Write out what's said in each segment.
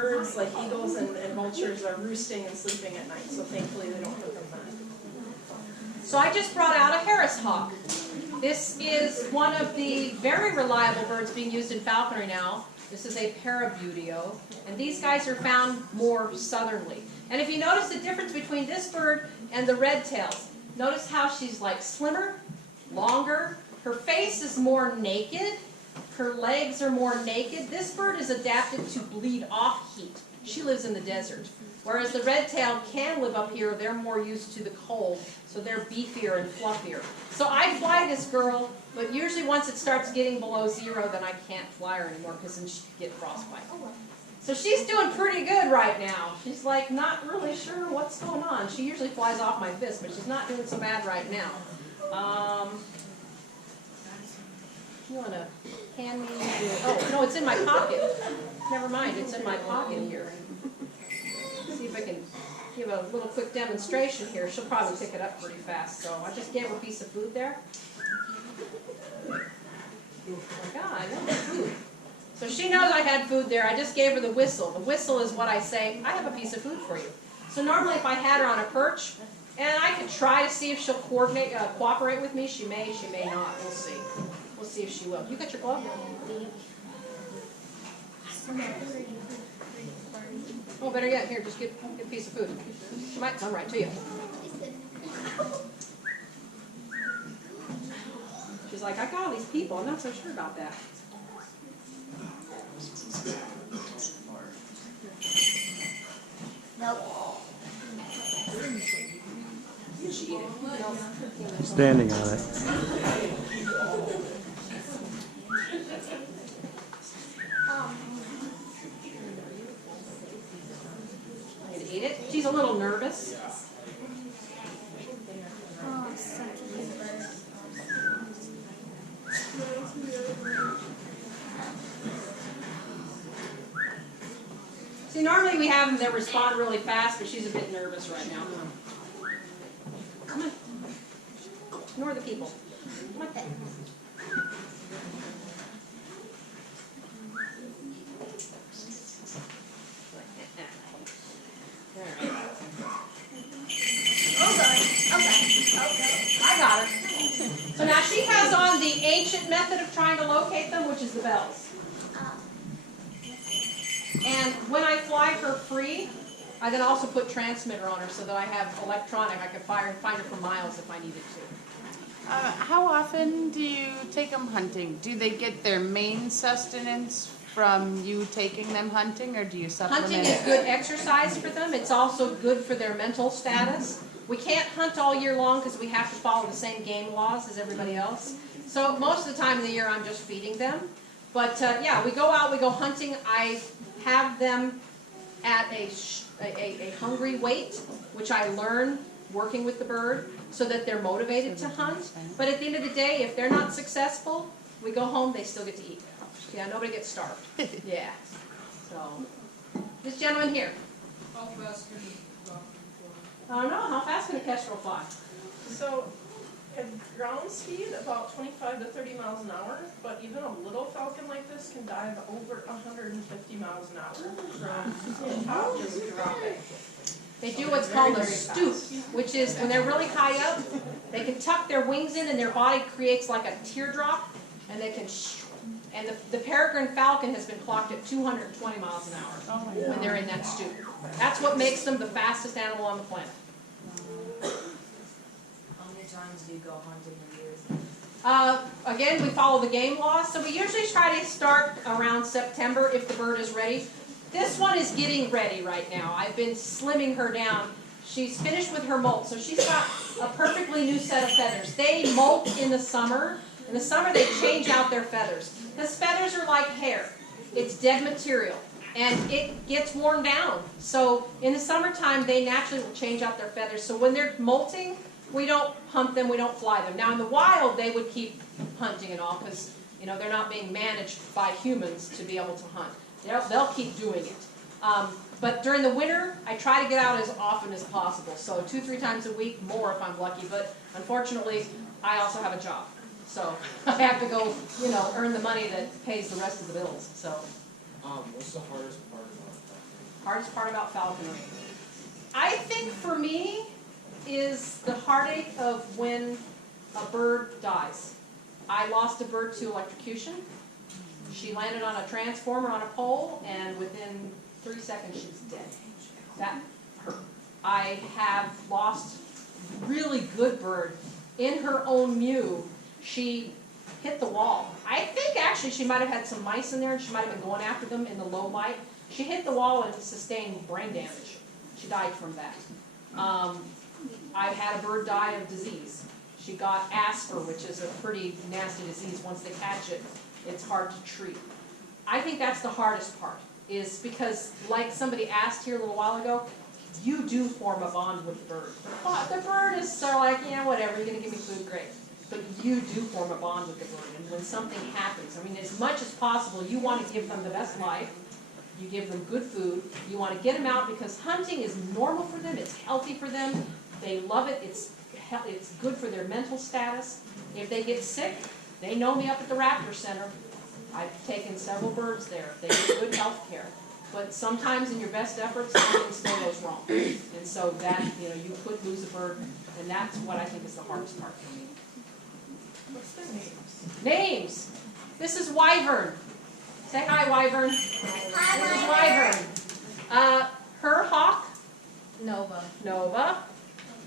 birds like eagles and vultures are roosting and sleeping at night, so thankfully they don't hurt them then. So I just brought out a Harris hawk. This is one of the very reliable birds being used in falconry now. This is a parabuteo, and these guys are found more southerly. And if you notice the difference between this bird and the red tails, notice how she's like slimmer, longer. Her face is more naked. Her legs are more naked. This bird is adapted to bleed off heat. She lives in the desert. Whereas the red tail can live up here. They're more used to the cold, so they're beefier and fluffier. So I fly this girl, but usually once it starts getting below 0, then I can't fly her anymore because then she'd get frostbite. So she's doing pretty good right now. She's like not really sure what's going on. She usually flies off my fist, but she's not doing so bad right now. You want to hand me oh, no, it's in my pocket. Never mind, it's in my pocket here. See if I can give a little quick demonstration here. She'll probably pick it up pretty fast. So I just gave her a piece of food there. Oh my God, I want food. So she knows I had food there. I just gave her the whistle. The whistle is what I say, I have a piece of food for you. So normally if I had her on a perch, and I could try to see if she'll cooperate with me. She may not. We'll see. We'll see if she will. You got your glove? Oh, better yet, here, just get a piece of food. She might come right to you. She's like, I got all these people. I'm not so sure about that. Nope. Standing on it. Eat it. She's a little nervous. See, normally we have them that respond really fast, but she's a bit nervous right now. Come on. Ignore the people. Come on. I got her. So now she has on the ancient method of trying to locate them, which is the bells. And when I fly her free, I then also put transmitter on her so that I have electronic. I can find her for miles if I needed to. How often do you take them hunting? Do they get their main sustenance from you taking them hunting, or do you supplement Hunting is good exercise for them. It's also good for their mental status. We can't hunt all year long because we have to follow the same game laws as everybody else. So most of the time of the year I'm just feeding them. But yeah, we go out, we go hunting. I have them at a hungry weight, which I learn working with the bird so that they're motivated to hunt. But at the end of the day, if they're not successful, we go home, they still get to eat. Yeah, nobody gets starved. Yeah. So, this gentleman here. How fast can you fly? I don't know, how fast can a kestrel fly? So at ground speed, about 25 to 30 miles an hour, but even a little falcon like this can dive over 150 miles an hour from top, just dropping. They do what's called a stoop, which is when they're really high up, they can tuck their wings in and their body creates like a teardrop, and they can and the peregrine falcon has been clocked at 220 miles an hour when they're in that stoop. That's what makes them the fastest animal on the planet. How many times do you go hunting in years? Again, we follow the game laws, so we usually try to start around September if the bird is ready. This one is getting ready right now. I've been slimming her down. She's finished with her molt, so she's got a perfectly new set of feathers. They molt in the summer. In the summer, they change out their feathers. Because feathers are like hair. It's dead material, and it gets worn down. So in the summertime, they naturally will change out their feathers. So when they're molting, we don't hunt them, we don't fly them. Now in the wild, they would keep hunting and all, because they're not being managed by humans to be able to hunt. They'll keep doing it. But during the winter, I try to get out as often as possible. So 2-3 times a week, more if I'm lucky. But unfortunately, I also have a job. So I have to go, earn the money that pays the rest of the bills. So. What's the hardest part about Hardest part about falconry. I think for me is the heartache of when a bird dies. I lost a bird to electrocution. She landed on a transformer on a pole, and within 3 seconds she was dead. That hurt. I have lost a really good bird. In her own mew, she hit the wall. I think actually she might have had some mice in there, and she might have been going after them in the low light. She hit the wall and sustained brain damage. She died from that. I've had a bird die of disease. She got Asper, which is a pretty nasty disease. Once they catch it, it's hard to treat. I think that's the hardest part, is because, like somebody asked here a little while ago, you do form a bond with the bird. The bird is sort of like, yeah, whatever, you're going to give me food, great. But you do form a bond with the bird, and when something happens, I mean, as much as possible, you want to give them the best life. You give them good food. You want to get them out because hunting is normal for them. It's healthy for them. They love it. It's good for their mental status. If they get sick, they know me up at the Raptor Center. I've taken several birds there. They get good health care. But sometimes in your best efforts, something still goes wrong. And so that, you could lose a bird, and that's what I think is the hardest part for me. What's their names? Names. This is Wyvern. Say hi, Wyvern. Hi, This is Wyvern. Her hawk, Nova. Nova.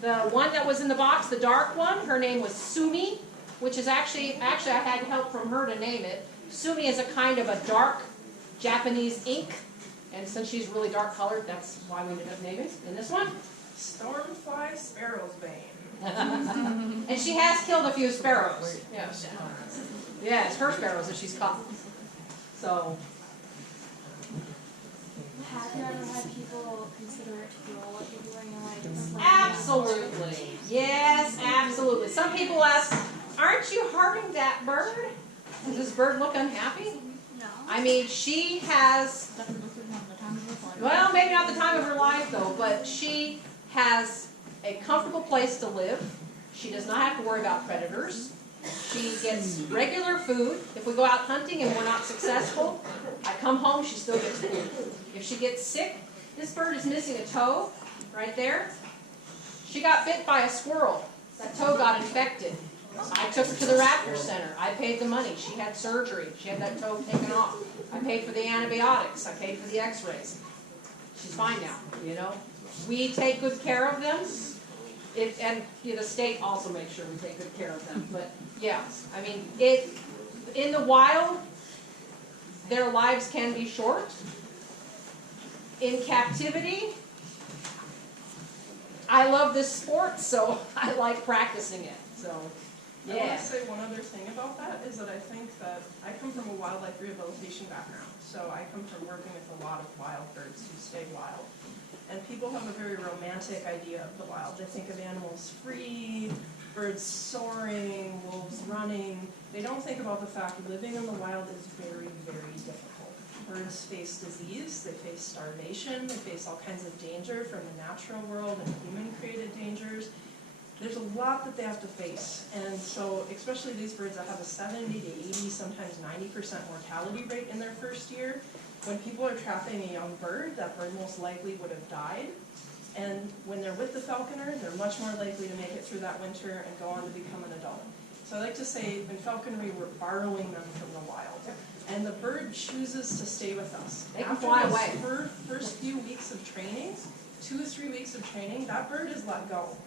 The one that was in the box, the dark one, her name was Sumi, which is actually I had help from her to name it. Sumi is a kind of a dark Japanese ink, and since she's really dark colored, that's why we ended up naming it. And this one? Stormfly Sparrow's Bane. And she has killed a few sparrows. Yes. Yes, her sparrows that she's caught. So, Have you ever had people consider it cruel what you're doing and like different absolutely. Yes, absolutely. Some people ask, aren't you harming that bird? Does this bird look unhappy? No. I mean, she has, well, maybe not the time of her life though, but she has a comfortable place to live. She does not have to worry about predators. She gets regular food. If we go out hunting and we're not successful, I come home, she still gets food. If she gets sick, this bird is missing a toe right there. She got bit by a squirrel. That toe got infected. I took her to the Raptor Center. I paid the money. She had surgery. She had that toe taken off. I paid for the antibiotics. I paid for the x-rays. She's fine now, We take good care of them. The state also makes sure we take good care of them. But yeah, I mean, in the wild, their lives can be short. In captivity, I love this sport, so I like practicing it. So, I want yeah. to say one other thing about that is that I think that I come from a wildlife rehabilitation background. So I come from working with a lot of wild birds who stay wild. And people have a very romantic idea of the wild. They think of animals free, birds soaring, wolves running. They don't think about the fact that living in the wild is very, very difficult. Birds face disease, they face starvation, they face all kinds of danger from the natural world and human-created dangers. There's a lot that they have to face. And so, especially these birds that have a 70 to 80, sometimes 90% mortality rate in their first year, when people are trapping a young bird, that bird most likely would have died. And when they're with the falconer, they're much more likely to make it through that winter and go on to become an adult. So I like to say, in falconry, we're borrowing them from the wild. And the bird chooses to stay with us. They can After fly those away. First few weeks of training, 2 or 3 weeks of training, that bird is let go.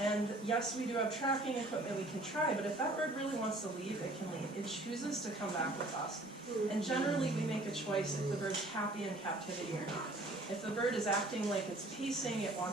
And yes, we do have tracking equipment we can try, but if that bird really wants to leave, it can leave. It chooses to come back with us. And generally, we make a choice if the bird's happy in captivity or not. If the bird is acting like it's pacing, it wants